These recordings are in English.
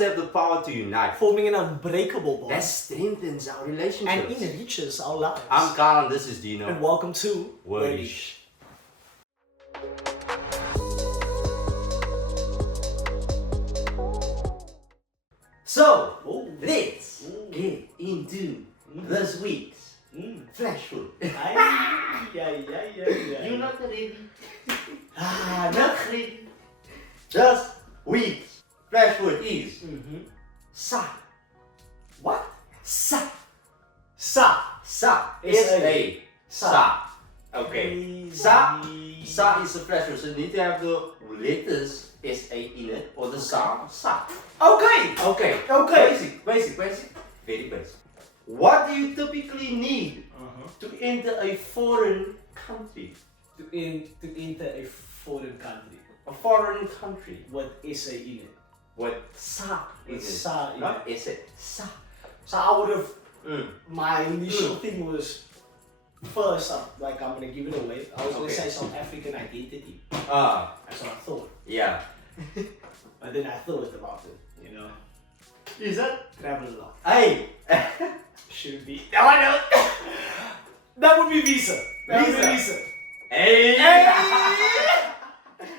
have the power to unite. forming an unbreakable bond. That strengthens our relationships. And enriches our lives. I'm Kaantie, this is Deno. And welcome to Wrdish. So, let's get into this week's Flashword. You're not ready? Not ready. This week's Flashword is sa. What? Sa. Sa. Sa. S-A. Sa. Okay. Sa. Sa is a flashword, so you need to have the letters S-A in it or the sound sa. Okay. Okay. Basic. Very basic. What do you typically need to enter a foreign country? To enter a foreign country. A foreign country. With SA in it. With sa in With it. sa in Not it. S-A. Sa. So I would have, my initial thing was, first, I'm gonna give it away. I was gonna say South African identity. That's what I thought. Yeah. But then I thought about it, you know. Is that? Travel a lot. Hey! Should be. No, I know. That would be Visa. Visa. Hey!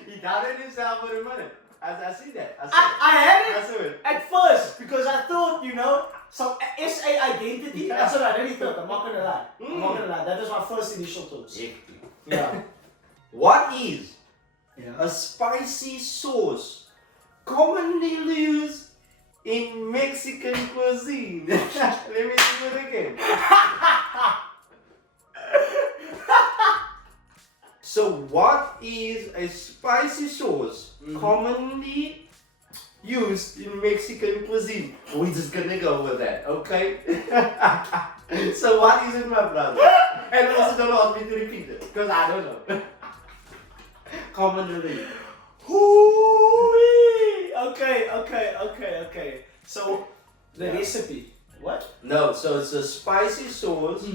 He doubted himself for a minute. I see that. I had it I saw it. at first because I thought, you know, some SA identity. Yeah. That's what I really thought. I'm not gonna lie. I'm not gonna lie. That was my first initial thoughts. Yeah. What is a spicy sauce commonly used in Mexican cuisine? Let me do it again. So what is a spicy sauce commonly used in Mexican cuisine? We're just gonna go with that, okay? So what is it, my brother? And also don't ask me to repeat it, because I don't know. Commonly. Okay. So the recipe. What? No, so it's a spicy sauce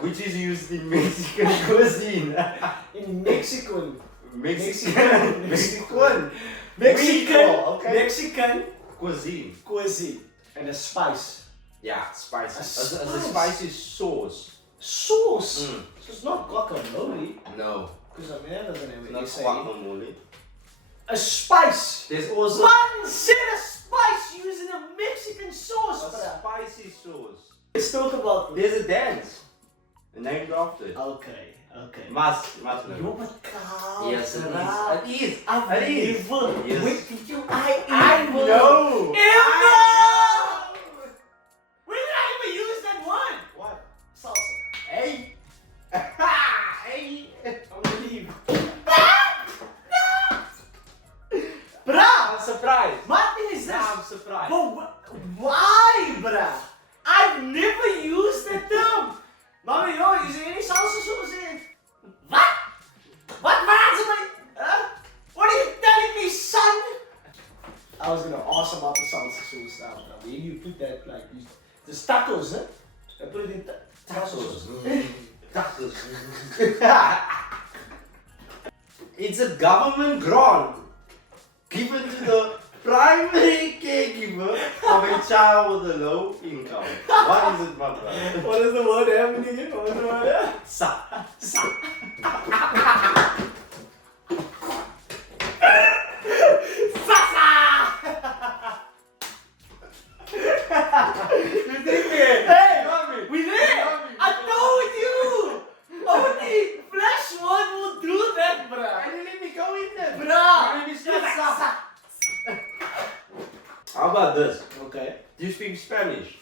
which is used in Mexican cuisine. In Mexican. Mexican. Okay. Mexican Cuisine. and a spice. Yeah, spicy. A It's a spice. spicy sauce. Sauce. So it's not guacamole. No, Because I mean that doesn't have it's what not you say. guacamole. A spice. There's also Man said a spice using a Mexican sauce. a bruh. spicy sauce. Let's talk about this. There's a dance named after it. Okay. Must know. Yo, but cow. Yes, it bruh. is. I've It is. never. Yes. Wait, did you? I know. Ever. When did I even use that one? What? Salsa. Hey. Hey. I'm gonna leave. Bruh. I'm surprised. My thing is this. I'm surprised. But why, bruh? I've never used that term. Mommy, yo, is there any salsa sauce in it? What? What man's am I? What are you telling me, son? I was gonna ask about the salsa sauce now. Maybe you put that like these tacos, huh? I put it in tacos. Tacos. It's a government grant given to the primary caregiver of a child with a low income. What is it, my brother? What is the word happening again? What is the word? Sa. You think it? Hey, Mommy. we did! I told you! Only Flashword will do that, bruh! And you let me go in there. Bruh! You let me start sa. How about this? Okay. Do you speak Spanish?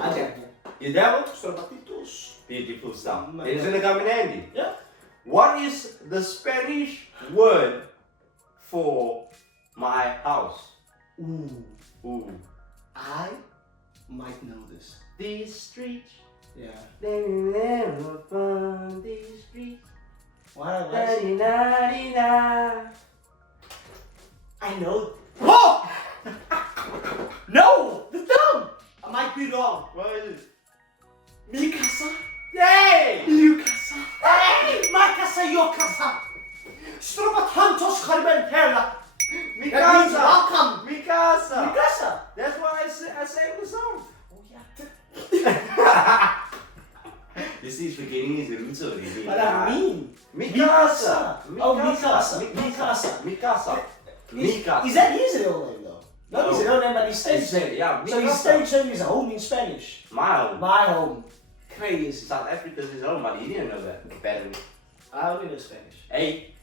I get You dabble? Sorbatitos. Beautiful stuff. It's gonna come in handy. Yeah. What is the Spanish word for my house? Ooh. I might know this. These streets, Yeah. they will never find these streets. What have I said? Da-di-da-di-da. I know. Whoa! No! The term! I might be wrong. What is it? Mi casa. Hey! You casa. Hey! My casa, your casa. Strobat Hantos Carmen Perla. That means welcome. Mikasa. Mikasa. That's why I sang the song. Oh yeah. You see, it's beginning his roots already. But I mean. Mikasa. Oh, Mikasa. Mikasa. Mikasa. Is that his real name though? Not his real name, but his stage name. Yeah, So his stage name is home in Spanish. My home. My home. Crazy. South Africa's his home, but he didn't know that. Apparently. I only know Spanish. Hey.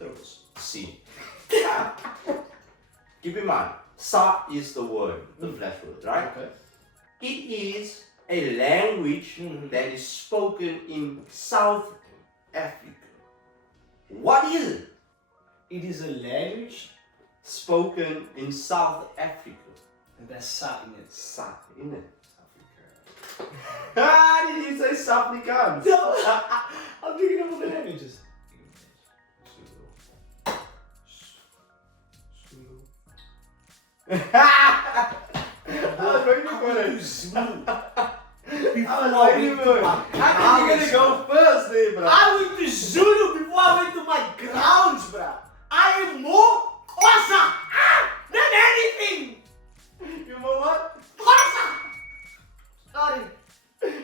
Trucos. See. Keep in mind, sa is the word, the flash word, right? Okay. It is a language that is spoken in South Africa. What is it? It is a language. Spoken in South Africa. And that's sa in it. Sa, in it. Ah, did you say Afrikaans? No, I'm thinking of the languages. I was waiting for it. Zulu. I was waiting for it. I think you're gonna go first there, bro. I went to Zulu before I went to my grounds, bro. I am more Xhosa than anything. You know what? Xhosa. Sorry.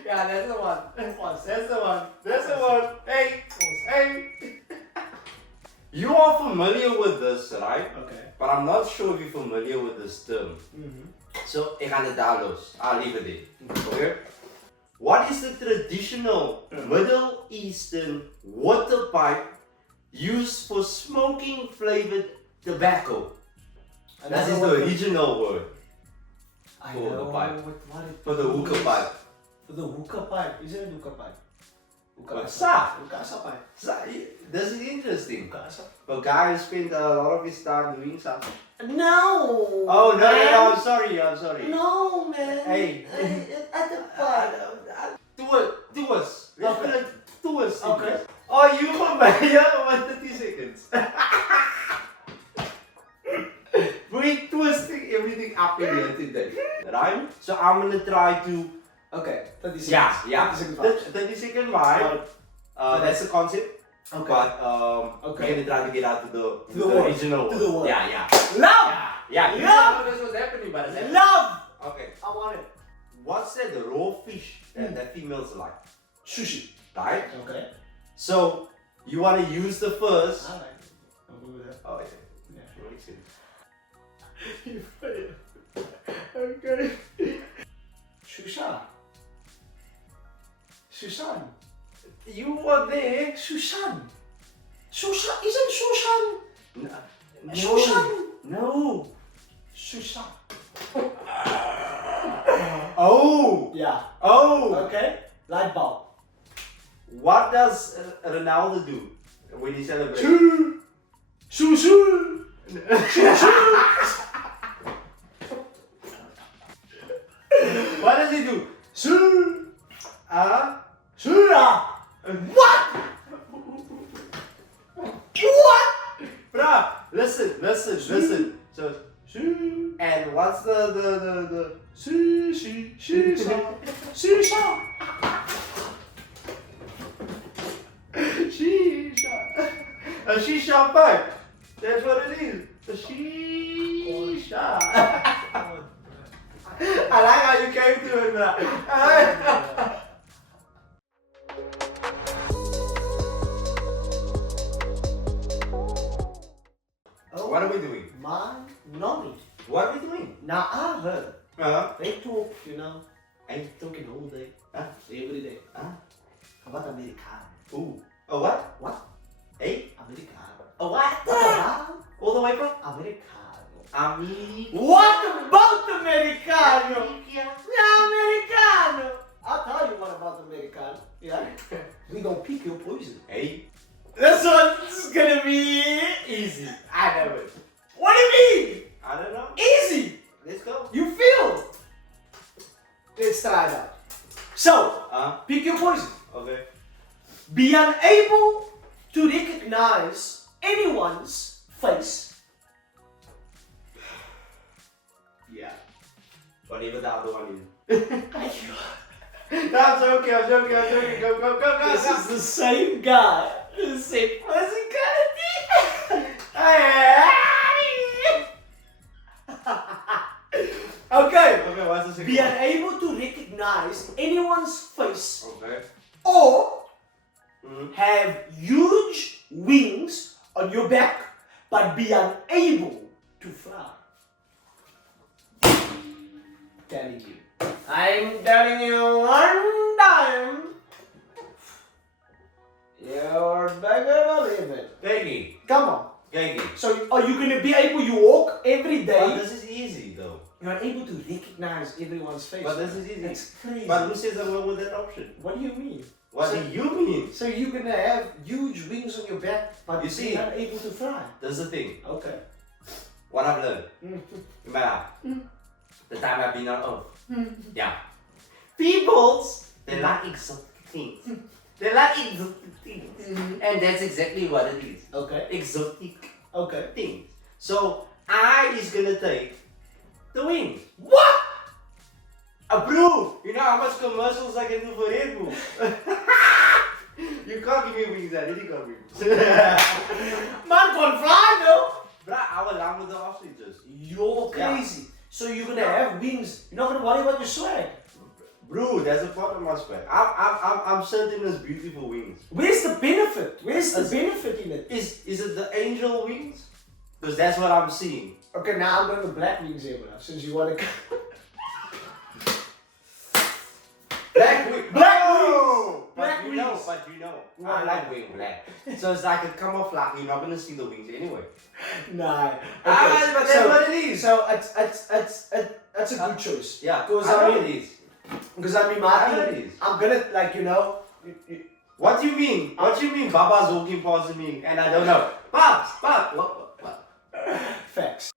Yeah, that's the one. That's the one. That's the one. Hey, hey. You are familiar with this, right? Okay. But I'm not sure if you're familiar with this term. So, ik ga het daar los. I'll leave it there. Okay? What is the traditional Middle Eastern water pipe used for smoking flavored tobacco? That is the original word. I For know the pipe. what it For the hookah pipe. For the hookah pipe. Is it a hookah pipe? But sa. Hookah pipe. This is interesting. Hookah. A guy spent a lot of his time doing something. No. Oh, no, man. no, I'm sorry. No, man. Hey. At the pipe. Do us. Okay. Do us. Okay. Oh, you familiar with 30 seconds? We're twisting everything up in here today. Right? So I'm gonna try to. Okay. 30 seconds. Yeah. 30 seconds. 30 second vibe. That's the concept. Okay. But okay. we're gonna try to get out to the word. original. To the word. Yeah. Love. Yeah. You Love. know this was happening, but it's happening. Love. Okay. I want it. What's that raw fish that females like? Sushi. Right? Okay. So you want to use the first. I like it. I'm good with that. Oh Yeah. What is it? You fail. Okay. Shushan. Shushan. You were there. Shushan. Shushan. Isn't Shushan? No. Shushan. No. Shushan. Oh. Yeah. Oh. Okay. Light bulb. What does Ronaldo do when he celebrates? Shoo. Shoo shoo. What does he do? Shoo. Shura. What? What? Bruh, listen. So, shoo. And what's the Sushi. Shisha. Shisha. Shisha. A shisha pipe. That's what it is. A shisha. I like how you came to it, man. What are we doing? My knowledge. What are we doing? Now I heard Uh-huh. they talk, I talking all day, every day. About Americano. Ooh. Oh, what? What? Hey? Americano. Oh, what? What about All the way from? Americano? What about Americano? Americano. I'll tell you what about Americano. Yeah. We gonna pick your poison. Hey? This one's gonna be easy. I know it. What do you mean? I don't know. Easy. Let's go. You feel? Let's try it out. So, pick your poison. Okay. Be unable to recognize anyone's face. Yeah. Whatever the other one is. Thank you. No, I'm joking. Go. This is the same guy. The same person, Kaantie. Okay. Okay, what's the second Be one? unable to recognize anyone's face Okay. or Mm-hmm. have huge wings on your back but be unable to fly. Telling you. I'm telling you one time. You're not gonna believe it. Gaggy. Come on. Gaggy. So are you gonna be able, you walk every But day, this is easy though. you're able to recognize everyone's face. But this is easy. That's crazy. But who says I'm wrong with that option? What do you mean? What do you mean? So you're gonna have huge wings on your back, but You see- you're not able to fly. That's the thing. Okay. What I've learned in my life. The time I've been on Earth. Yeah. Peoples, they like exotic things. They like exotic things. And that's exactly what it is. Okay. Exotic Okay. things. So I is gonna take the wings. What? Bro, you know how much commercials I can do for Red Bull? You can't give me wings, I really can't wings. Man can fly though. Bruh, I will land with the ostriches. You're crazy. So you're gonna have wings. You're not gonna worry about your swag. Bro, there's a part of my sweat. I'm sending those beautiful wings. Where's the benefit? Where's the benefit in it? Is it the angel wings? Because that's what I'm seeing. Okay, now I'm going to black wings here, bro. Since you want to. Black wings. Black Oh! wings. Black But you know, wings. I like wearing black. So it's like a camouflage. You're not gonna see the wings anyway. Nah. Okay. But that's what it is. So it's a good choice. Yeah, Because I know it is. Because I mean, I know it is. I'm gonna like What do you mean? What do you mean? Baba's walking past me and I don't know. Babs, what? facts.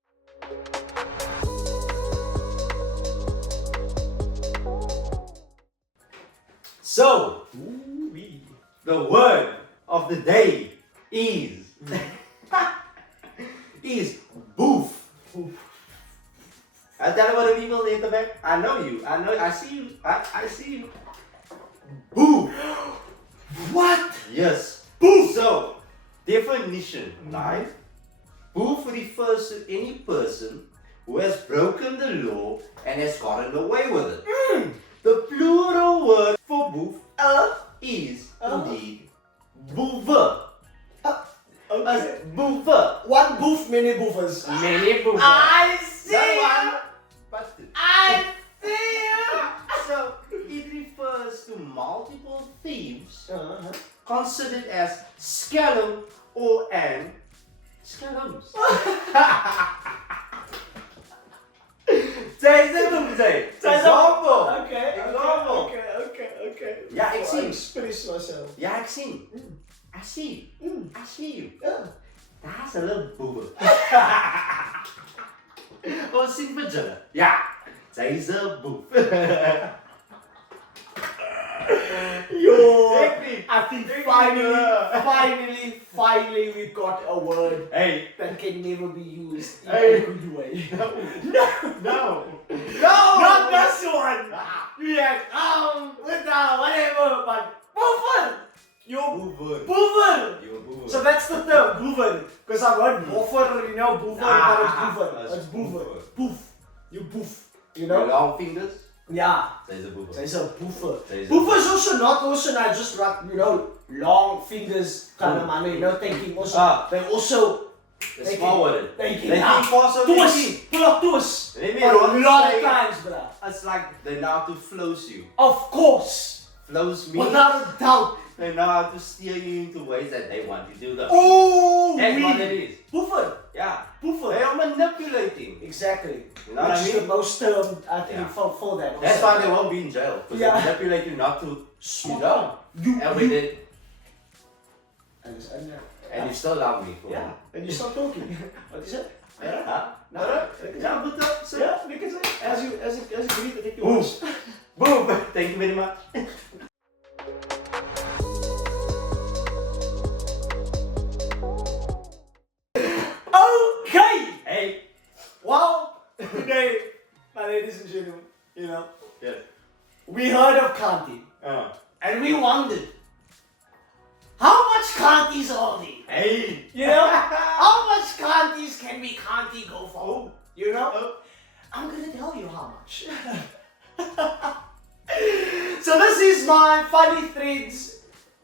So, the word of the day is is boof. I tell you what the people in the back. I know you. I see you. I see you. Boof. What? Yes. Boof. So, definition, right? Boof refers to any person who has broken the law and has gotten away with it. The plural word for boof is indeed boofer. Okay. Boofer. One boof, many boofers. Many boofers. I see. That one, but I see. so it refers to multiple thieves Uh-huh. considered as scallum or an scallums. Say example. Okay. Example. Okay. Ja, ik zie. Express myself. Ja, ik zie. I see. I see you. Yeah. That's a little boober. Oh, sing for Jenna. Ja, zij is een boef. Yo, Exactly. I think Exactly. finally we got a word Hey. that can never be used in Hey. a good way. No. Not this one! Yeah, with whatever, but boofer! You're Boober. boofer! You're a boober. So that's the term, boofer. Because I heard boofer, you know, boofer, but it's boofer. It's boofer. Boof. You boof. You Your know? long fingers. Yeah. Zij is a boober. There's a boofer. There's a- Boofer is also not just you know, long fingers kind of man, you know, thinking also. They also The small word. They They think also twist. Plot twist. They mean A lot of say- times, bruh. It's like they know how to flows you. Of course. Flows means Without a doubt. they know how to steer you into ways that they want you to do. Oh, That's what it is. Boofer. Yeah. Boofer. They are manipulating. Exactly. You know what I Which is mean? the most term, I think, Yeah. for that. That's why they won't be in jail. Because Yeah. they manipulate you not to, you know. You, And we did. And you still love me for yeah. it. And you start talking. What is it? Yeah. Huh? No. Yeah, but so. Yeah, because as you greet, I think you Boom. Boom. Thank you very much. Okay. Hey. Well, today, my ladies and gentlemen, you know, Yeah. we heard of Kaantie and we wondered how much Kaanties are they? Hey. You know, how much Kaanties can we Kaantie go for? You know, I'm gonna tell you how much. So this is my funny threads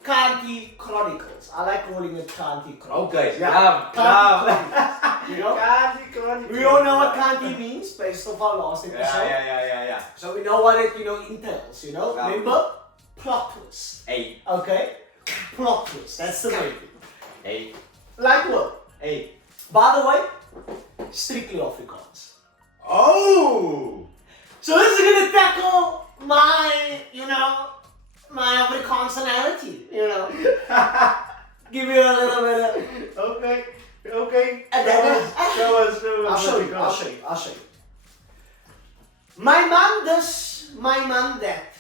Kaantie Chronicles. I like calling it Kaantie Chronicles. Okay, Yeah. love. You know? Kaantie Chronicles. We all know what Kaantie means based off our last episode. Yeah. So we know what it, entails, Yeah. Remember? Plot twist. Hey. Okay? Plot twist. That's the main thing. Hey. Like what? Hey. By the way, strictly Afrikaans. Oh! So this is gonna tackle my, my Afrikaansality, Give you a little bit of... Okay. And then, Show us. I'll show you. My man this, my man that.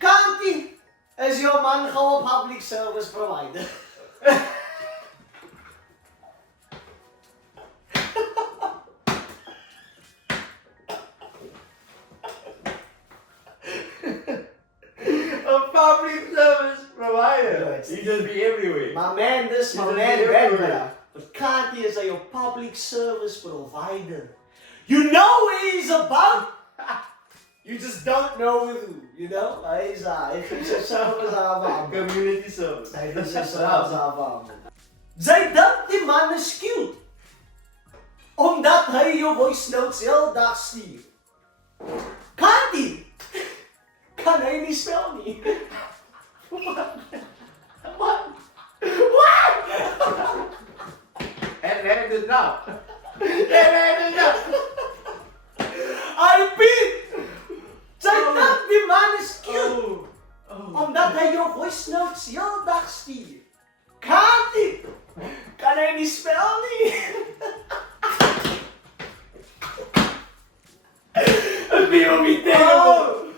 Kaantie is your man gewoon public service provider. A public service provider. Yes. You just be everywhere. My man this, my You man just be that, everywhere. brother. But Kaantie is your public service provider. You know what he's about. You just don't know who, He's Community service. Hy is selfs aan. Sy dink die man is cute. Omdat hy jou voice notes heel dag stuur. Kaantie kan hy nie spel nie. What? En red het nou. I repeat. Sy dink die man is cute. Omdat hy jou voice notes heel dag stuur. Kaantie kan hy nie spel nie. Dit be op die terrible.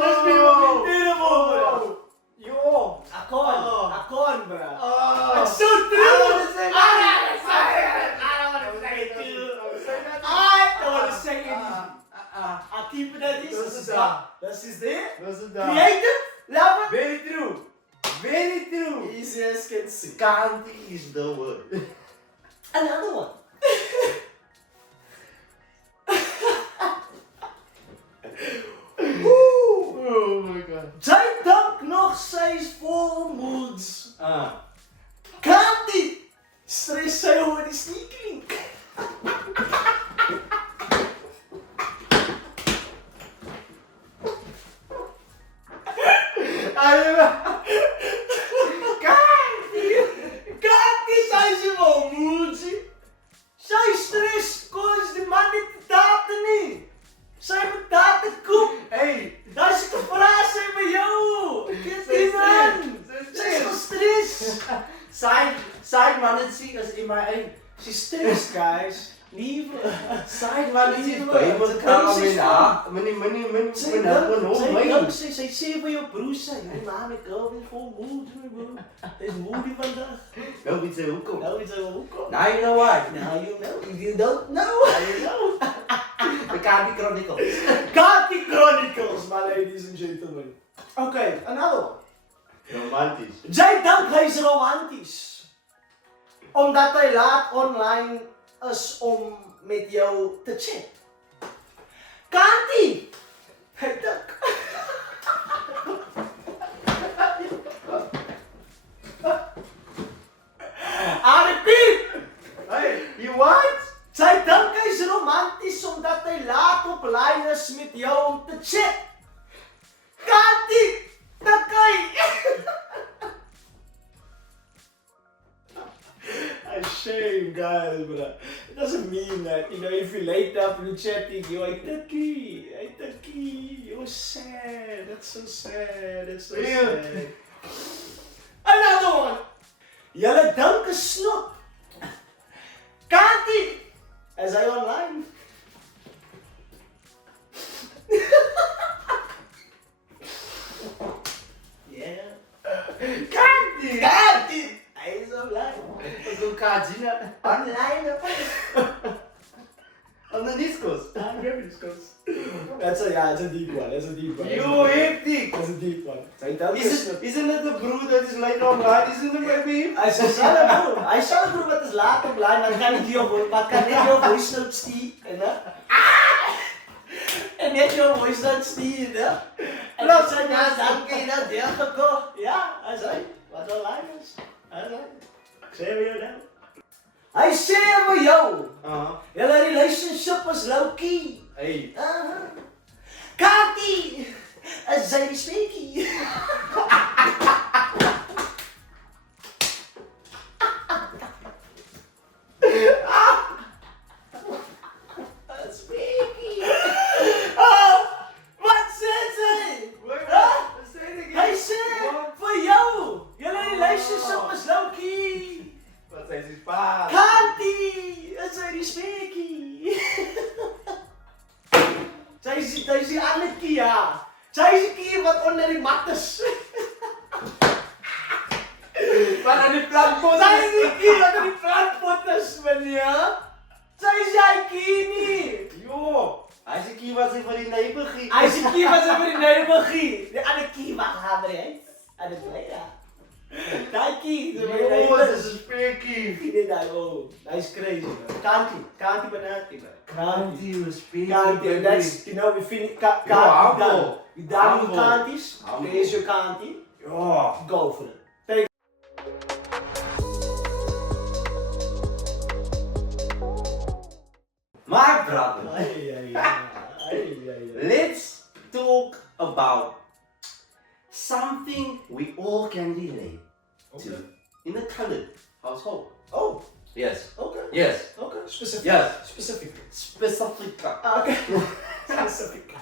Dit be op die terrible, bro. Yo. I kon, bro. Oh. It's so true. I don't want to say anything. I keep it at this. This is there. Creative. Love it. Very true. Very true. Easy as can see. Kaantie is the word. Another one. Oh my god. Sy dink nog sy is vol moods. Kaantie stres sy oor die sneaking. Kaantie sy is nie vol moods nie. Sy stres kos die man nie te date nie. Sy moet date koop. Hey. Daar is 'n verrassing vir jou. Dis man. Sy is gestres. Side man see as in my eye. She's stressed, guys. Leave her. Side man is by moet kom in haar. Mini Sy sê vir jou broer sê, "Hey man, ek gou weer vol moed, bro. Dis moody vandag." Nou weet sy hoekom. Nou is hy hoekom. Now you know why. Now you know. If you don't know, you know. The Kaantie Chronicles. Kaantie Chronicles, my ladies and gentlemen. Okay, another one. Romantisch. Jy dink hy's romanties. Omdat hy laat online is om met jou te chat. Kaantie! Hy dink. I repeat! Hey, you what? Sy dink hy's romanties omdat hy laat op lyn is met jou om te chat. Kaantie! Dink hy! A shame, guys, but it doesn't mean that, if you late up and chatting, you're like, Taki, you're sad, that's so sad, sad. Another one! Julle dink is snop. Kaantie! Is hy online? Yeah. Kaantie! Hy is online. So Kajina. Online. On the discos. That's a deep one. You hectic. That's a deep one. Isn't it the brew that is laid online? Isn't it maybe? Hy sal broer wat is laat op lyn, dan kan ek jou voice note stuur, en net jou voice note stuur, hè? En dan zei hij, dankie dat deurgekocht. Ja, hij zei, wat wel leuk is. Hij zei, ik zeg vir jou nou. Hy sê vir jou, julle relationship is low-key. Hey. Kaantie, is sy die speakie? Speakie. Wat sê sy? Hy sê vir jou, julle relationship is low-key. Wat sê sy pa? Kaantie, is hy die speakie? Sy is die ander kie, ja. Sy is die kie wat onder die mat is. Wat aan die plantpot Sy is die kie wat in die plantpot is, meneer. Sy is die kie nie. Jo, hy is die kie wat sy vir die neighbor gee. Hy is die kie wat sy vir die neighbor gee. Die ander kie wat gaan by die huis. En dit bly daar. Daai kie, sy vir die Jo, neighbor. dit is 'n speekie. Nee, daai, oh, hy's crazy, man. Kaantie Banati, man. Kaantie was speekie. Kaantie, that's, you know, we finish, humble. done. We done with Humble. Kaanties. Humble. There's your Kaantie. Ja. Go for it. Take My brother, it. let's talk about something we all can relate to in a colored household. Oh, Yes. okay. Yes. Okay. Specific. Yes. Specific. Specific. Okay. Specific.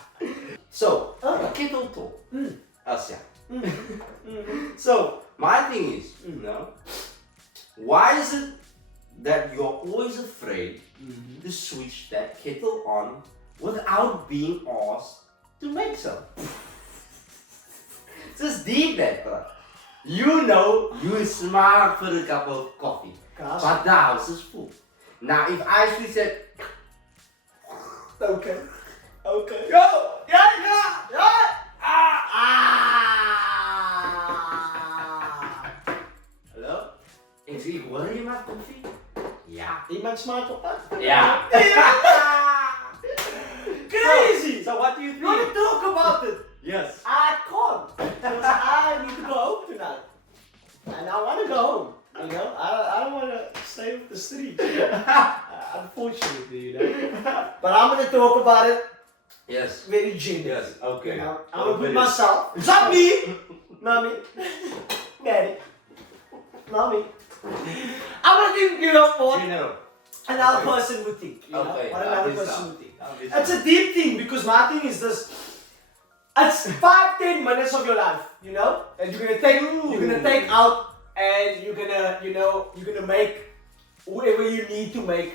So, Okay. kettle talk. Asya. Mm-hmm. So, my thing is, you know, why is it that you're always afraid to switch that kettle on without being asked to make some? Just deep that, bro. You know you smart for a cup of coffee, Kaas. but the house is full. Now, if I switch it, Okay. Okay. yo, Ja. hello? Is he worried about coffee? Yeah. Iemand smaakt op dat? Yeah. Crazy. So what do you You want think? to talk about it? Yes. I can't. Because I need to go home tonight. And I want to go home. You know, I don't want to stay with the street. Unfortunately, you know. But I'm going to talk about it Yes. very gently. Yes. Okay. You know, I'm going to put myself. It's not me. Not me. Daddy. Not me. I'm going to think, you know, what Deno. another person would think. You know, Okay. what another person would think. It's It's a deep thing because my thing is this. It's 5-10 minutes of your life, you know, and you're gonna take out, and you're gonna make whatever you need to make,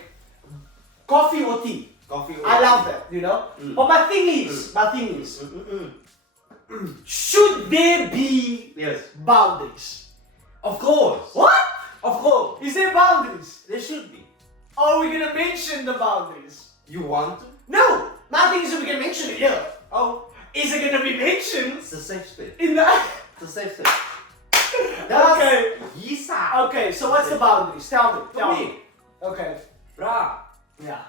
coffee or tea. coffee. I love that, you know. But my thing is, should there be Yes. boundaries? Of course. What? Of course. Is there boundaries? There should be. Or are we gonna mention the boundaries? You want to? No. My thing is we can mention it here. Oh. Is it gonna be mentioned It's a safe space. in the? It's a safe space. Okay. Yes. Okay, so what's the boundaries? Tell me. For me, Okay. bruh, Yeah.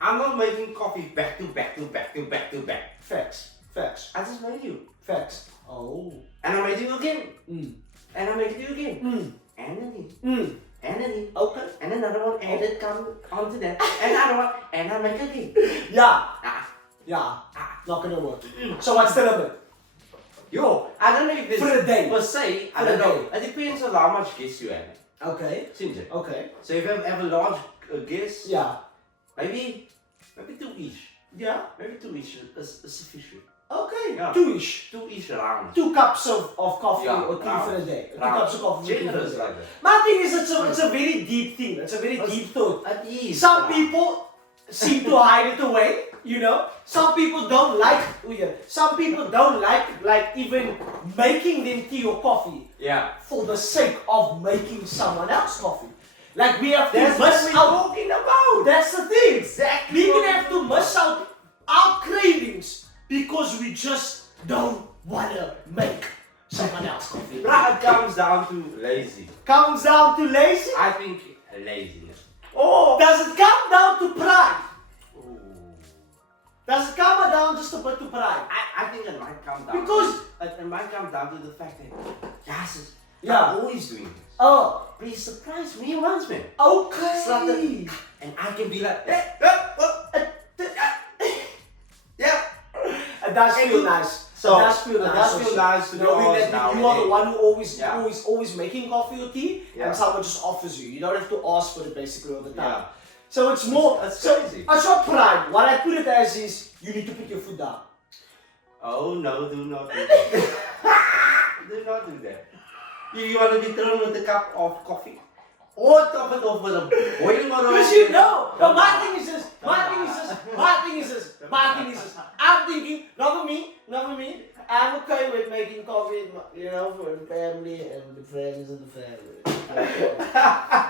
I'm not making coffee back to back to back to back to back. Facts. Facts. I just made you. Facts. Oh. And I made you again. Mm. And I made you again. Mm. And again. Mm. And again. Okay. And another one added come onto that. Another one. And I make again. Yeah. Ah. Yeah. Not gonna work. So what's the limit? Yo, I don't know if this For a day. per se, I For don't a know. It depends on how much guests you have. Okay. Ginger. Okay. So if you have a large guest, Yeah. maybe 2 each. Yeah. Maybe 2 each is sufficient. Okay. Yeah. 2-ish. 2 each around. 2 cups of coffee Yeah, or tea round. for a day. 2 Round. cups of coffee for a Generous day. like that. My thing is it's a very deep thing. It's a very deep thought. At ease. Some people seem to hide it away, you know. Some people don't like. Some people don't like even making them tea or coffee Yeah. for the sake of making someone else coffee. Like we have to That's what miss we're out. talking about. That's the thing. Exactly. We can have to miss out our cravings because we just don't wanna make someone else coffee. Bruh, it comes down to lazy. Comes down to lazy. I think laziness. Oh, does it come down to pride? Ooh. Does it come down just a bit to pride? I think it might come down. Because it might come down to the fact that yes, Yeah. I'm always doing this. oh, Please surprise me once, man. okay. It's not that- And I can be like, yeah. It does feel nice. So, it does feel it nice. does feel also. nice to be knowing honest that now you and are the then. one who always making coffee or tea, Yeah. and someone just offers you. You don't have to ask for it basically all the time. Yeah. So it's more. That's so crazy. it's not pride. What I put it as is you need to put your foot down. Oh no, do not do that. Do not do that. You want to be thrown with a cup of coffee? Or top it off with a boiling water? Because you know. But my thing is this. I'm thinking, not for me. I'm okay with making coffee, you know, for the family and the friends and the family.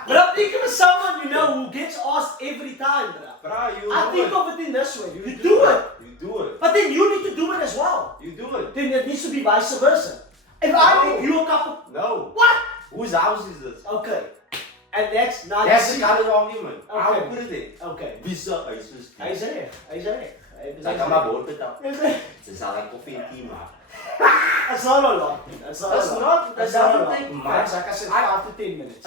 But I'm thinking of someone, you know, who gets asked every time, bro. I think of it in this way. You do it. You do it. But then you need to do it as well. You do it. Then it needs to be vice versa. If I make you a cup of... No. What? Whose house is this? Okay. And that's not... That's the kind of argument. Okay. I'll put it in. Okay. Visa ISIS. Hij zeg. Zeg maar boord betaald. Hij zeg. Ze zal like koffie en thee maken. That's not a lot. That's not That's a lot. not- That's that not a doesn't lot. take much. That's like I said, 5 to 10 minutes.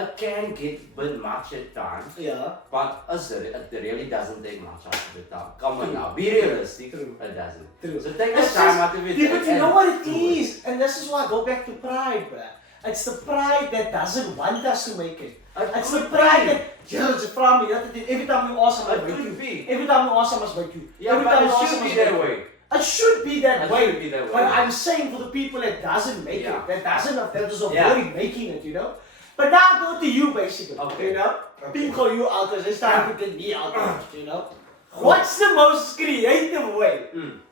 It can get bit much at times, Yeah. but it really doesn't take much out of the time. Come on now, be realistic. True. It doesn't. True. So take the It's time just- out of your Yeah, day but you and know what it do is? And this is why I go back to pride, bruh. It's the pride that doesn't want us to make it. It's the could pride be. that, yeah, it's a problem. Every time you ask, I must It make could you. be. Every time you ask, I must make you. Yeah, Every but time it you ask, I should be must that make you. way. It should be that It way. should be that way. But I'm saying for the people that doesn't make Yeah. it, that is Yeah. avoiding making it, you know. But now I go to you basically, Okay. you know. Okay. People you out because it's time to get me out first, you know. What's the most creative way,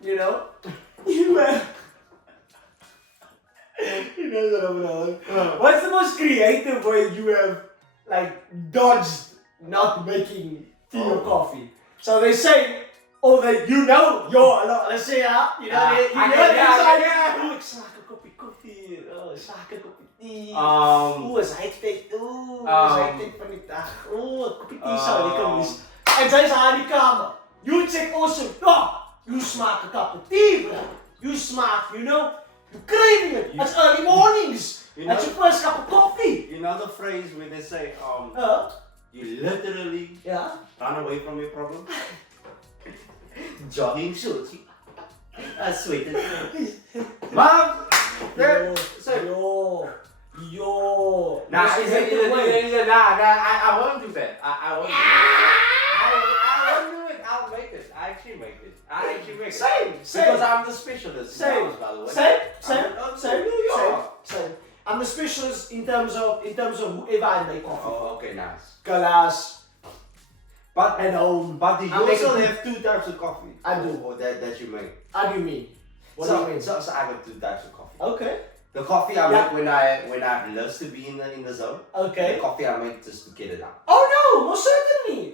you know? You know what I'm on. What's the most creative way you have like dodged not making tea or coffee? So they say, oh, that you know, let's say, you know, yeah. ik smaak een kopje koffie, ik smaak een kopje thee. Is hij tijd, is hij tijd van die dag, een kopje thee zou lekker mis. En zij zei aan die kamer, you check also, you smaak een cup of tea, bro. You smaak, you know, you're craving it. It's early mornings. That's your first cup of coffee. You know the phrase where they say, you literally run away from your problem? Jogging shorts. Sweet. Mom! Yo. Nah, I won't do that. I won't do that. I won't do it. I'll make it. I actually make it. Same. Because I'm the specialist. Same. By the way. Same. I'm the specialist in terms of whoever I make coffee. Oh, okay, nice. Glass. But At home. But do you I make also it- have two types of coffee? I do. Or that you make? How do you mean? What do you mean? So I got two types of coffee. Okay. The coffee I Yeah. make when I have lust to be in the zone. Okay. The coffee I make just to get it out. Oh no, most certainly.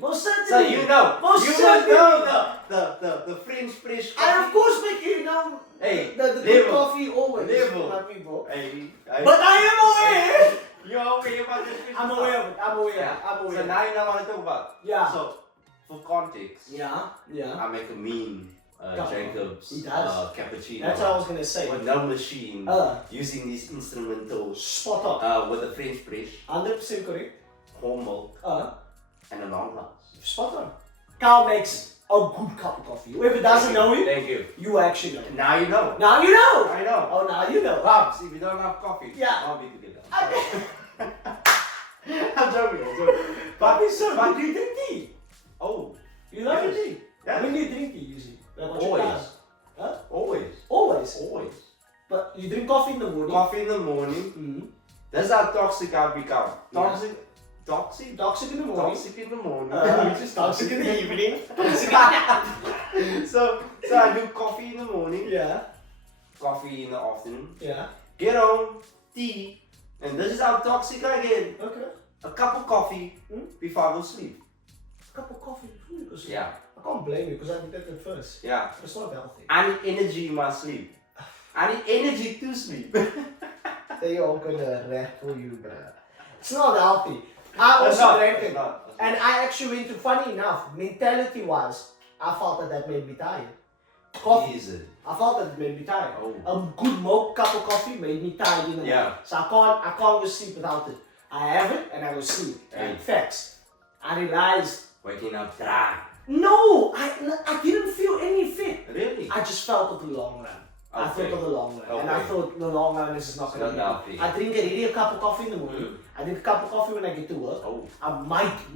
So you know, Most you certainly. must know the French press coffee. I of course make you know Hey, the good level. coffee always. Level. My people. Hey, But I am aware. You're aware about this French I'm stuff. aware of it. I'm aware. Yeah. I'm aware. So now you know what I talk about. Yeah. So for context, Yeah. I make a mean Jacob's He does. cappuccino. That's what I was gonna say. With no machine, using these instrumentals, Spot on. with a French press, 100% correct. whole milk, and a long glass. Spot on. Carl makes a good cup of coffee. Whoever doesn't know him, Thank you. you actually know. Now you know. Now you know. I know. Oh, now you know. Babs, if you don't have coffee, Yeah. I'll be together. I'm joking. But but- do you drink tea? Oh, You love Yes. tea? Yes. When do you drink tea usually? Like what's your always. time? Huh? Always. Always. Always. But you drink coffee in the morning. Coffee in the morning. Mm-hmm. That's how toxic I've become. Yeah. Toxic? Toxic in the morning. Toxic in the morning. Which is toxic in the evening. so I do coffee in the morning, Yeah. coffee in the afternoon, Yeah. get home, tea, and this is how toxic I get. Okay. A cup of coffee before I go sleep. A cup of coffee before you go sleep. Yeah, I can't blame you because I did that at first. yeah. It's not healthy. I need energy in my sleep. I need energy to sleep. They all gonna rattle you, bruh. It's not healthy. I also drank It's it. not. And I actually went to, funny enough, mentality-wise, I felt that made me tired. Coffee. Is it? I felt that it made me tired. Oh. A good milk cup of coffee made me tired in the Yeah. night. So I can't go sleep without it. I have it and I go sleep. Hey. Facts. I realized, Waking up dry. no, I didn't feel any fit. Really? I just felt it the long run. I Okay. thought of the long run. And I Okay. thought the long run is not It's going to not be. healthy. I drink already a cup of coffee in the morning. I drink a cup of coffee when I get to work. Oh. I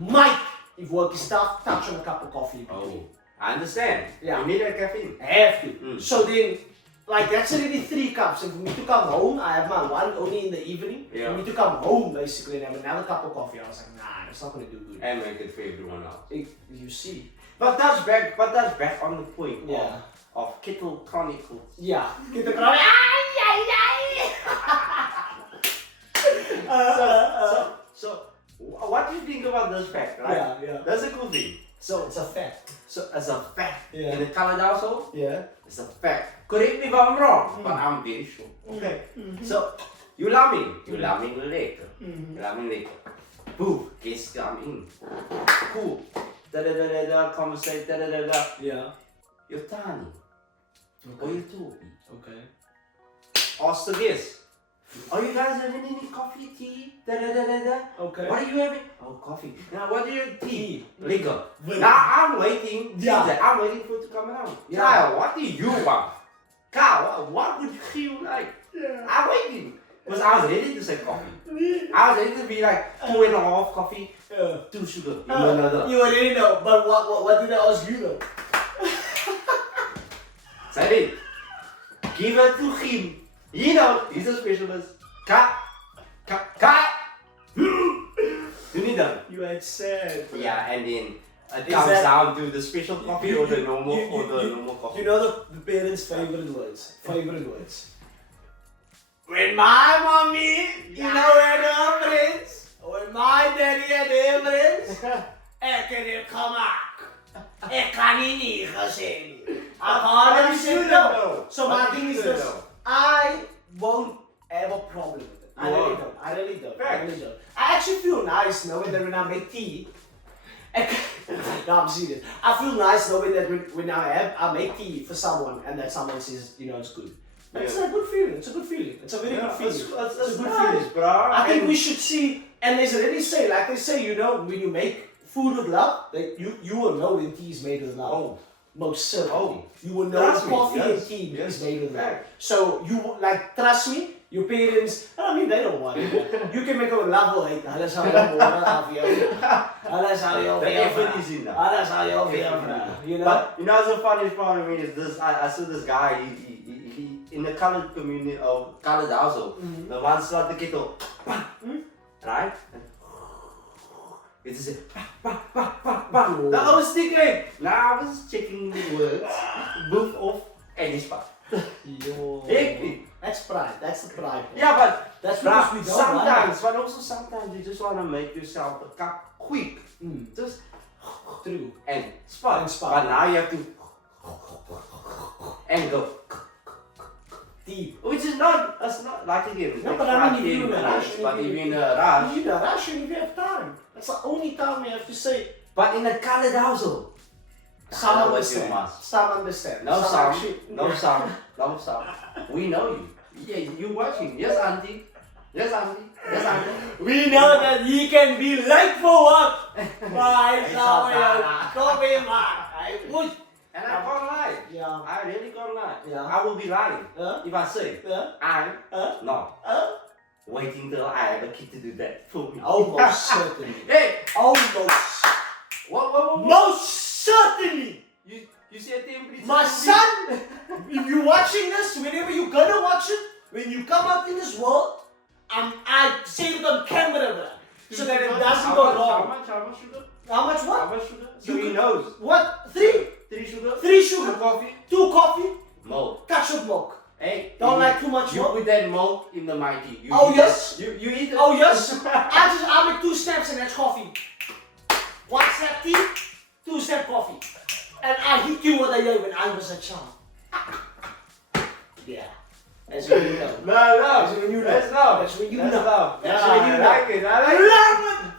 might, if work is tough, touch on a cup of coffee. in Oh. between. I understand. Yeah. You need that caffeine. I have to. Mm. So then, like that's already 3 cups. And for me to come home, I have my one only in the evening. Yeah. For me to come home basically and have another cup of coffee, I was like, nah, it's not gonna do good. And make it for everyone else. You see. But that's back on the point Yeah. of Kettle Chronicles. Yeah. Get the crowd. So, what do you think about this fact, right? Yeah, yeah. That's a cool thing. So it's a fact. So, as a fact, Yeah. in the colored household, Yeah. it's a fact. Correct me if I'm wrong, but I'm very sure. Okay. So, you love me later. You love me later. Boom, guests come in. Cool. Da-da-da-da-da, conversate, da-da-da-da. Yeah. You're tiny. Or you're toppy. Okay. Ask the guests. Are you guys having any coffee, tea? Da-da-da-da-da. Okay. What are you having? Oh, coffee. Now, what do you tea? Liquor. Liquor. Now, I'm waiting. Yeah. I'm waiting for it to come around. Yeah. Kyle, what do you want? Kyle, what would you feel like? Yeah. I'm waiting. Because I was ready to say coffee. I was ready to be like 2.5 coffee, 2 sugar. You know another. You already know, but what did I ask you though? Say it. Give it to him. You know, he's a specialist. Cut. You need them. You had said. Yeah, and then it Is comes that- down to the special coffee or the normal normal coffee. You know the parents' favorite words. Favorite words. When my mommy, you know, had her friends. When my daddy had their friends. Ik kan niet gemaakt. Ik kan niet gezien. I can't you say should no. know. So But my you thing is should this. know. I won't have a problem with it. I You really won't. don't. I really don't. I Fact. really don't. I actually feel nice knowing that when I make tea. No, I'm serious. I feel nice knowing that when I make tea for someone and that someone says, you know, it's good. It's Yeah. a good feeling. It's a good feeling. It's a very good feeling. It's It's a good nice, feeling. bro. I think And- we should see, and there's already say, like they say, you know, when you make food with love, that you will know when tea is made with love. Oh. Most certainly. Oh. You will know Trust when me, coffee yes, and tea yes, is made with love. fact. So you like trust me, your parents, I mean they don't want it. You can make it with love or hate. Hulle sal jou môre afweer. Hulle sal jou The weer effort vra. is in that. Hulle sal jou weer vra. You know? But you know, the funniest part of me is this. I saw this guy. He in the colored community or colored household. The one start the kettle, right? It's just Oh. Now I was thinking. Now I was checking the words, both of any spot. Yo. Exactly. That's pride. That's the pride. Yeah, but That's because we don't sometimes, but also sometimes you just want to make yourself a cup quick, just True. and spot. And spot. But now you have to and go. Deep. Which is not, it's not like again. No, like but I mean, if 5, you're in a 10 rush, minutes, but if if you- you're in a rush. You know, that shouldn't if you have time. That's the only time we have to say. But in a colored household, Some That was understand. too much. Some understand. no Some sound, actually- no sound, no sound. We know you. Yeah, you watching. Yes, auntie. Yes, auntie. Yes, auntie. We know that he can be late for work. Maar hij Hij zal zal jou daar. kom in maar. Hij moet. And I can't lie. Ja. I really can't lie. Yeah. I will be lying Huh? if I say Huh? I'm Huh? not Huh? waiting till I have a kid to do that for me. Almost certainly. Hey, Almost. what? Most certainly. You see a temperature? My son, if you're watching this, whenever you're gonna watch it, when you come out in this world, I say it on camera, bro, so that it doesn't go How wrong. much sugar? How much How what? much sugar? So You he could- knows. What? 3? 3 sugar? 3 2 sugar, coffee? 2 coffee, Milk. touch of milk. Hey, Don't you- like too much You milk? put that milk in the mighty. You Oh, eat yes. that. You eat it. Oh yes, I make 2 steps and that's coffee. 1 step tea, 2 step coffee. And I hit you what I did when I was a child. Yeah. That's when you know. No, That's when you know. That's love. That's when you That's know. love. That's Yeah, when you I know. like it. I like I it. love it.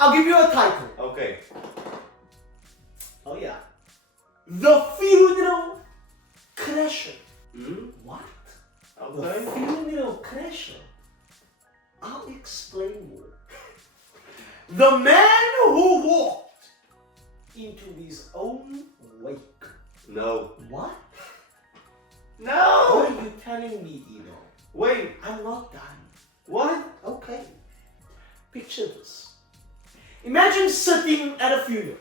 I'll give you a title. Okay. Oh yeah. The Funeral Crasher. What? Okay. The Funeral Crasher. I'll explain more. The man who walked into his own wake. No. What? No! What are you telling me, Deno? Wait, I'm not done. what? Okay. Picture this. Imagine sitting at a funeral.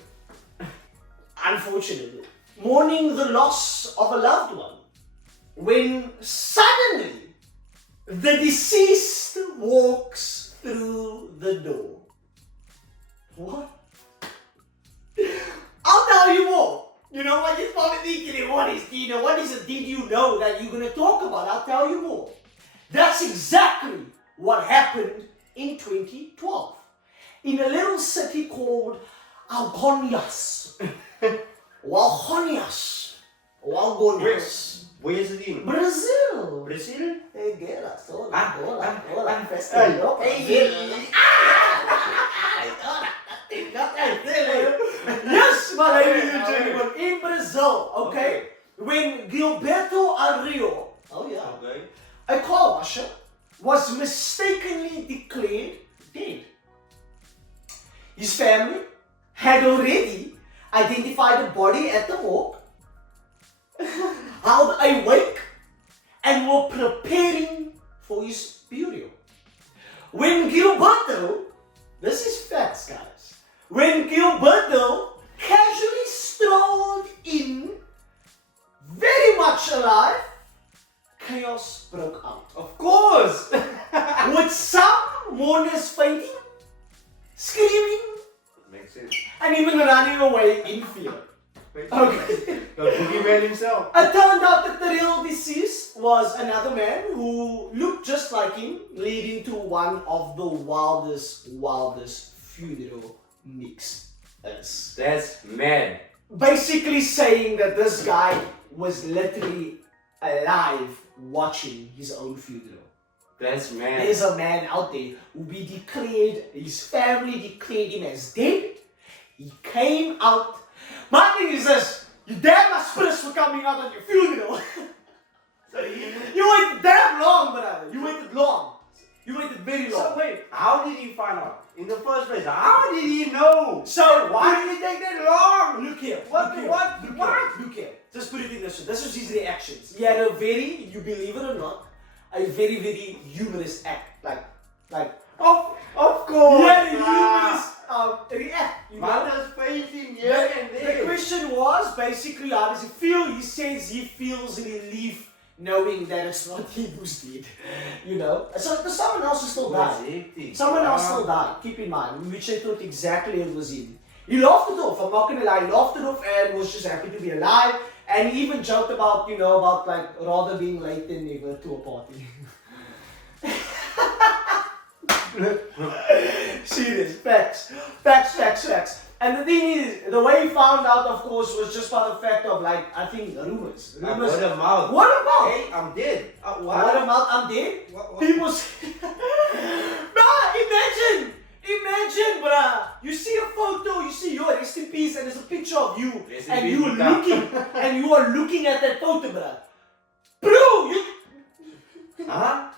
Unfortunately, mourning the loss of a loved one. When suddenly, the deceased walks through the door. What? I'll tell you more. You know what? You're probably thinking, what is Deno? What is it? Did you know that you're going to talk about? I'll tell you more. That's exactly what happened in 2012 in a little city called Ouens. Ouens. Ouens. Where is it in? Brazil. Brazil? Hey, get us. Hola, Ah, hola, ah, hola. ah, Festival. Yes, my ladies and gentlemen, in Brazil, okay, when Gilberto Ario, oh yeah, Okay. a car washer, was mistakenly declared dead. His family had already identified the body at the morgue, held a wake, and were preparing for his burial. When Gilberto, this is facts, guys, when Gilberto casually strolled in, very much alive, chaos broke out. Of course! With some mourners fainting, screaming, Makes sense. and even running away in fear. Okay. The boogeyman himself. It turned out that the real deceased was another man who looked just like him, leading to one of the wildest funeral mixes. That's mad. Basically saying that this guy was literally alive watching his own funeral. That's mad. There's a man out there who his family declared him as dead. He came out. My thing is this, you damn my spirits for coming out at your funeral. You waited damn long, brother. You waited long. You waited very long. So wait, how did he find out? In the first place, how did he know? So Why did it take that long? Look here. What? Look here. What? Look What? here. Look here. Just put it in this way. This was his reactions. He had a very, you believe it or not, a very, very humorous act. Like. Of course. He had a Ah. humorous react. You know? Mother's fainting here and The there. question was basically, how does he feel? He says he feels relief knowing that it's not he who's dead. You know? So someone else who still died. Someone else still died, keep in mind, which they thought exactly it was him. He laughed it off, I'm not gonna lie, he laughed it off and was just happy to be alive. And he even joked about, about like rather being late than never to a party. Serious, facts. And the thing is, the way he found out, of course, was just by the fact of like, I think rumors. Word of mouth. What about? Hey, I'm dead. What What? about I'm dead? What? People say, imagine, bruh. You see a photo, you see your rest in peace, and there's a picture of you, Rest in and peace, you are Buddha. you are looking at that photo, bruh. Bro, you. Huh?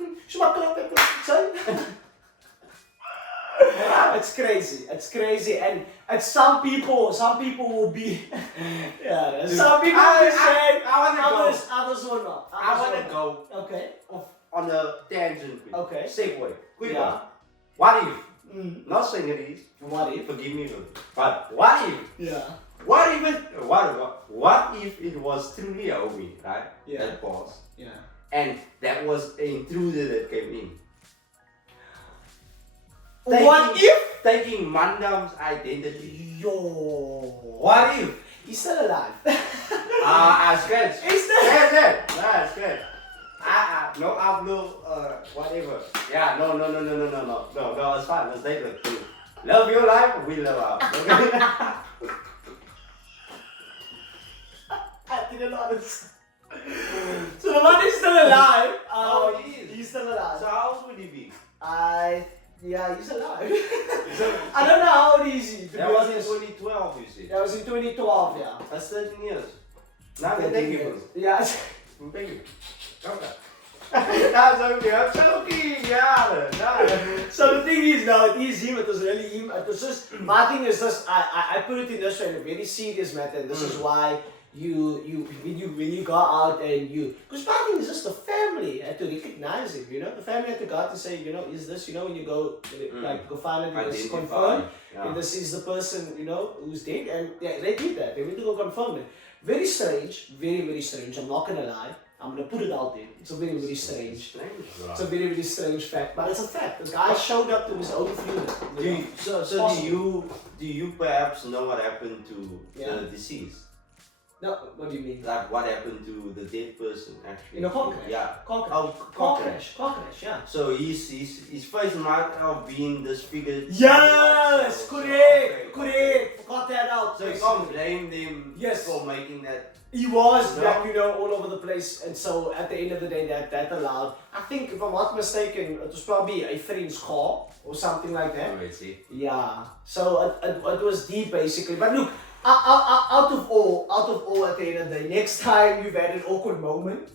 It's crazy, and some people will be, yeah, some people will say, I wanna go. others will not. I wanna go Okay. on a tangent. Okay. Segue. Quick Yeah. one. What if? Mm. Not saying it is. What if? Forgive me, but what if? Yeah. What if it was truly a homie, right? Yeah. That boss. Yeah. And that was an intruder that came in. What if? Taking Mandam's identity. Yo. What if? He's still alive. I scratch. He's still. Scratch. No upload, whatever. Yeah, no, it's fine. Let's take it. Love your life, we love ours. Okay? I didn't understand. So the man is still alive. Oh, he is. He's still alive. So how old would he be? I Yeah, he's alive. I don't know how old is he. That was in 2012, you see. That was in 2012, yeah. That's 13 years. Now thank you. Yeah. Thank you. That's okay, I'm joking, yeah. So the thing is, no, it is him, it was really him. It was just, my thing is just, I put it in this way, in a very serious matter, and this is why when you go out and because my thing is just the family had to recognize him, the family had to go out and say, is this, when you go, like, go find it, it's confirmed, and this is the person, who's dead, and yeah, they did that, they went to go confirm it. Very strange, very, very strange, I'm not gonna lie. I'm gonna put it out there. It's a very, very strange. It's a very, very strange fact, but it's a fact. The guy showed up to his own funeral. Do you perhaps know what happened to the deceased? No, what do you mean? Like what happened to the dead person actually? In a car crash? Yeah. Car crash, yeah. So his face might have been disfigured. Yes, correct. Forgot that out. So you can't blame them for making that. He was like, all over the place, and so at the end of the day that allowed, I think if I'm not mistaken, it was probably a friend's car or something like that. Yeah. So it was deep basically. But look, out of all at the end of the day, next time you've had an awkward moment,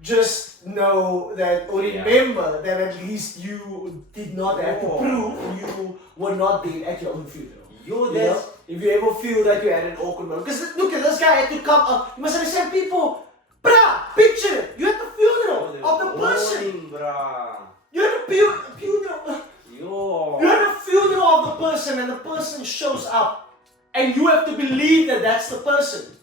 just know that, or remember that at least you did not have to prove you were not dead at your own funeral. If you ever feel that you had an awkward moment. Because look at this guy had to come up. You must understand people. Bruh, picture it. You had the funeral of the person. You had a funeral. You had a funeral of the person and the person shows up. And you have to believe that that's the person.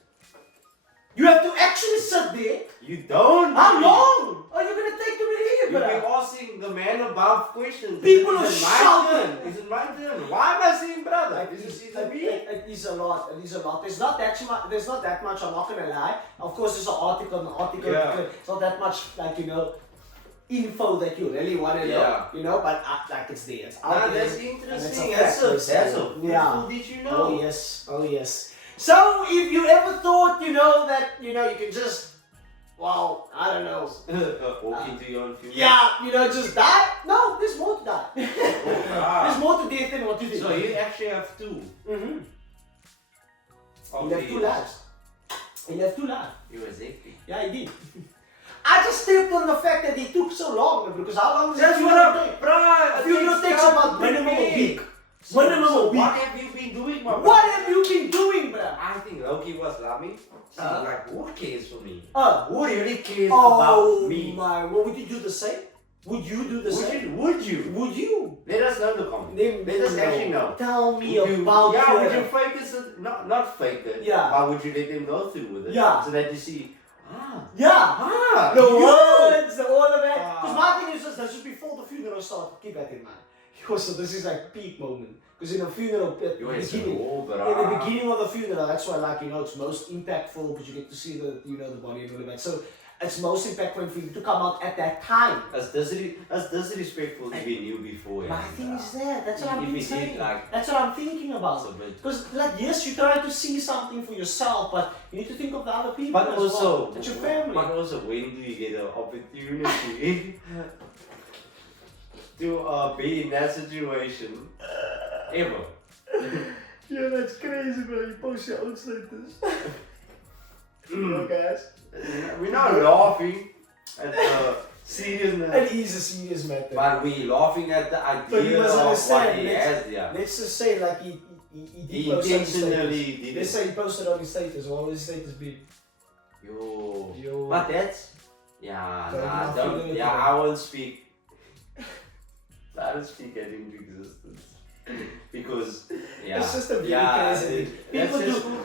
You have to actually sit there. You don't. How long are you going to take to believe it, You've bruh? been asking the man above questions. People are Is shouting. it my turn? Why am I saying brother? Is it me? It is a lot. There's not that much. I'm not gonna lie. Of course, there's an article. It's not that much info that you really want to know. But like it's there. It's out there. That's interesting. That's a did you know? Oh yes. So if you ever thought that you can just I don't know. Walk into your own funeral. Yeah, just die. No, there's more to die. There's more to death than what you think. So you actually have two. Mm-hmm. He left two lives. He was acting. Yeah, he did. I just stepped on the fact that he took so long, because how long does That's a what funeral take? Bruh, A funeral takes about minimum a week. So what have you been doing, my brother? What have you been doing, bruh? I think Loki was loving. Like, who cares for me? Who really cares about me? My, would you do the same? Would you do the same? Would you? Let us know in the comments. Let us actually know. Tell me about it. Would you fake it? Not fake it. Yeah. But would you let them go through with it? Yeah. So that you see, the words, all of that. Because my thing is just, that's just before the funeral started. Keep that in mind. So this is like peak moment. Because in a funeral, in the beginning of the funeral, that's why it's most impactful because you get to see the body and all of that. So it's most impactful for you to come out at that time. As disrespectful as we knew before. My thing is that. That's what I'm saying. That's what I'm thinking about. Because yes, you try to see something for yourself, but you need to think of the other people but as also, well. It's your family. But also, when do you get an opportunity to be in that situation? Ever. Yeah, that's crazy, bro. You post your own status. Guys. We're not laughing at the seriousness. It is a serious matter. But we're laughing at the idea of what he has there. Let's just say he intentionally did it. Let's say he posted on his status. What would his status be? Yo. But that's... I won't speak. I don't speak it into existence. Because, it's just a very crazy thing.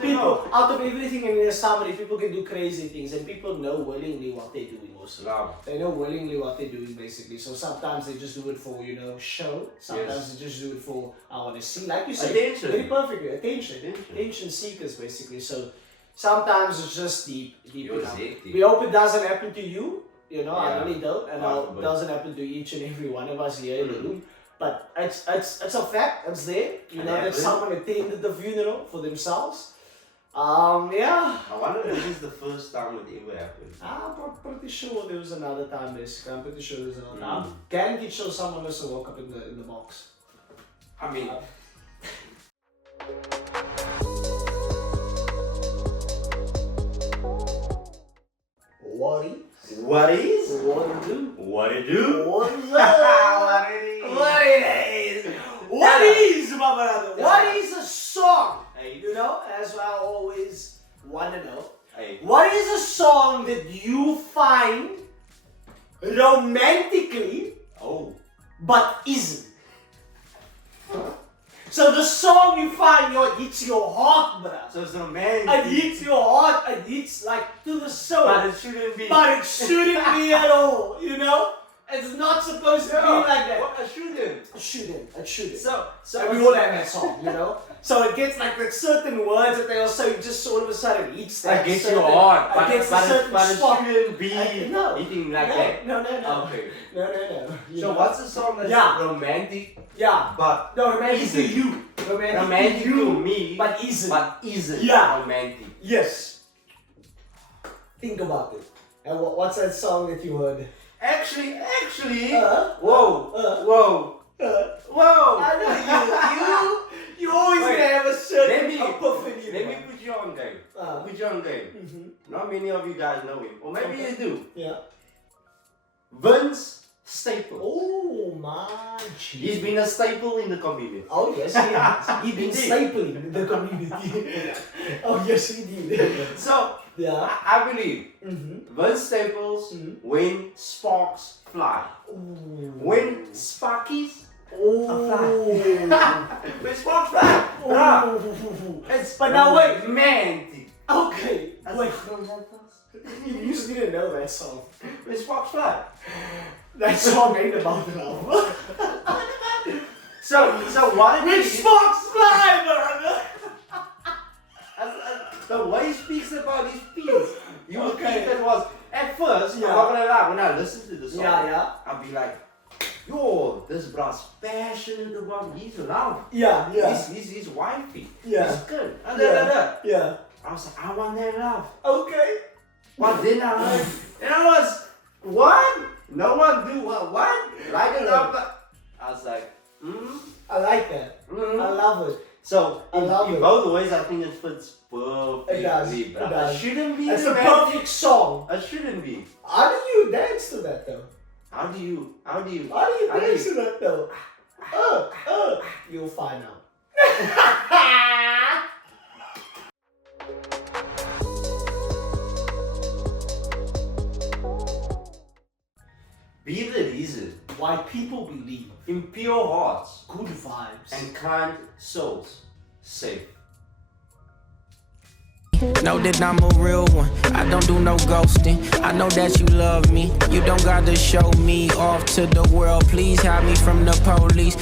People, out of everything in their summary, people can do crazy things, and people know willingly what they're doing also. They know willingly what they're doing basically. So sometimes they just do it for, show. Sometimes they just do it for, I want to see. Like you said, attention. Very perfectly. Attention seekers basically. So sometimes it's just deep enough. We hope it doesn't happen to you. I really don't. And it doesn't happen to each and every one of us here in the room. But it's a fact, it's there. That someone attended the funeral for themselves. Yeah. I wonder if this is the first time it ever happened. I'm pretty sure there was another time, basically. I'm pretty sure there was another time. Can get show someone else woke up in the box. I mean, What is? what is? What do? What it do? What is? What it is? What it is? What is, my brother? Yeah. What is a song? Hey. You know, as I always want to know. Hey. What is a song that you find romantically Oh. but isn't? So the song you find, it hits your heart, bruh. So it's romantic. It hits your heart, it hits like to the soul. But it shouldn't be. But it shouldn't be at all, you know? It's not supposed to be like that. What? It shouldn't. It shouldn't, it shouldn't. So And we all have that song, you know? So it gets like with certain words that they also just all of a sudden hits that. it gets certain, your heart, it gets a certain but it spot. shouldn't be No. eating like no, that. No. Okay. No. You So know? what's the song that's Yeah. romantic Yeah. but No, romantic to isn't? you. Romantic to you, to me, but isn't. Yeah. Romantic. Yes. Think about it. And what's that song that you heard? Actually. Whoa. Whoa. I know you always Wait, have a certain let me epiphany. Let me put you on game. Put you on game. Mm-hmm. Not many of you guys know him, or maybe you do. Yeah. Vince Staples. Oh my G. He's been a staple in the community. Oh yes, he has. He's been Indeed. stapling the community. Oh yes, he did. So Yeah. I believe Mm-hmm. Vince Staples when sparks fly. When sparkies when sparks fly. It's But now wait. romantic. Okay. Wait. You just didn't know that song. When sparks fly. That song ain't about love. So what it Which is? sparks fly, brother? The way he speaks about his feels, you would Okay. think that was at first. Yeah. I'm not gonna lie. When I listen to the song, Yeah. I'll be like, "Yo, this bruh's passionate about his love. Yeah. His wifey. Yeah. He's good." Yeah. I was like, "I want that love." Okay. But then I heard, and I was, "What? No one do what? What? Like a love?" I was like, I like that. I love it. So I love in it. both ways, I think it fits perfectly. It does. bruh. It does. It shouldn't be It's a romantic. perfect song. It shouldn't be. How do you dance to that though? How do you? How do you dance to that though? You'll find out. Be the reason Why people believe in pure hearts good vibes. and kind souls safe. Know that I'm a real one. I don't do no ghosting. I know that you love me. You don't gotta show me off to the world. Please hide me from the police.